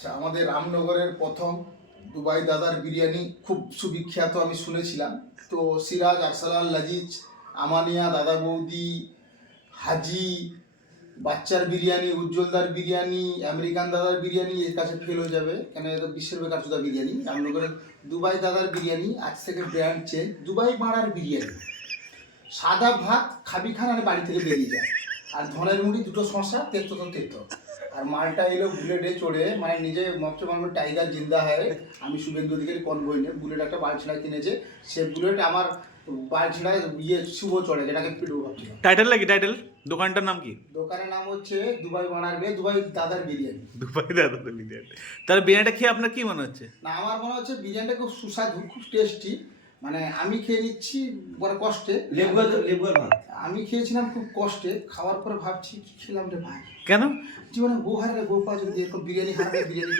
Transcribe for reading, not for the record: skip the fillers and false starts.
আচ্ছা, আমাদের রামনগরের প্রথম দুবাই দাদার বিরিয়ানি খুব সুবিখ্যাত আমি শুনেছিলাম। তো সিরাজ, আরসালান, লাজিজ, আমানিয়া, দাদা বৌদি, হাজি, বাচ্চার বিরিয়ানি, উজ্জ্বলদার বিরিয়ানি, আমেরিকান দাদার বিরিয়ানি এর কাছে ফেল হয়ে যাবে, কেন এটা বিশ্বের বেকার চুদা বিরিয়ানি। রামনগরের দুবাই দাদার বিরিয়ানি আজ থেকে ব্র্যান্ড চেঞ্জ, দুবাই মারার বিরিয়ানি। সাদা ভাত খাবি খান আর বাড়ি থেকে বেরিয়ে যায়, আর ধনের মুড়ি দুটো শশা তেতো তো তেতো। আর মালটা এলো বুলেটে চড়ে, মানে নিজে মপচে মানব টাইগার জিন্দা হয়। আমি শুভেন্দু অধিকারী কনভয় নিয়ে বুলেট একটা বালছিড়া কিনেছে, সে বুলেট আমার বালছিড়ায় শুভ চড়ে, যেটাকে পিডু ভাবছিলাম। টাইটেল নাকি টাইটেল দোকানটার নাম কি? দোকানের নাম হচ্ছে দুবাই বানারবে, দুবাই দাদার বিরিয়ানি। দুবাই দাদা বিরিয়ানি। তাহলে বিরিয়ানিটা খেয়ে আপনার কি মনে হচ্ছে? না, আমার মনে হচ্ছে বিরিয়ানিটা খুব সুস্বাদু, খুব টেস্টি। মানে আমি খেয়ে নিচ্ছি বড় কষ্টে, লেবুর ভাত। আমি খেয়েছিলাম খুব কষ্টে, খাওয়ার পরে ভাবছি কি খেলাম রে ভাই। কেন? জীবনে বউ হারালে বউ পাওয়া যদি এরকম বিরিয়ানি হারালে বিরিয়ানি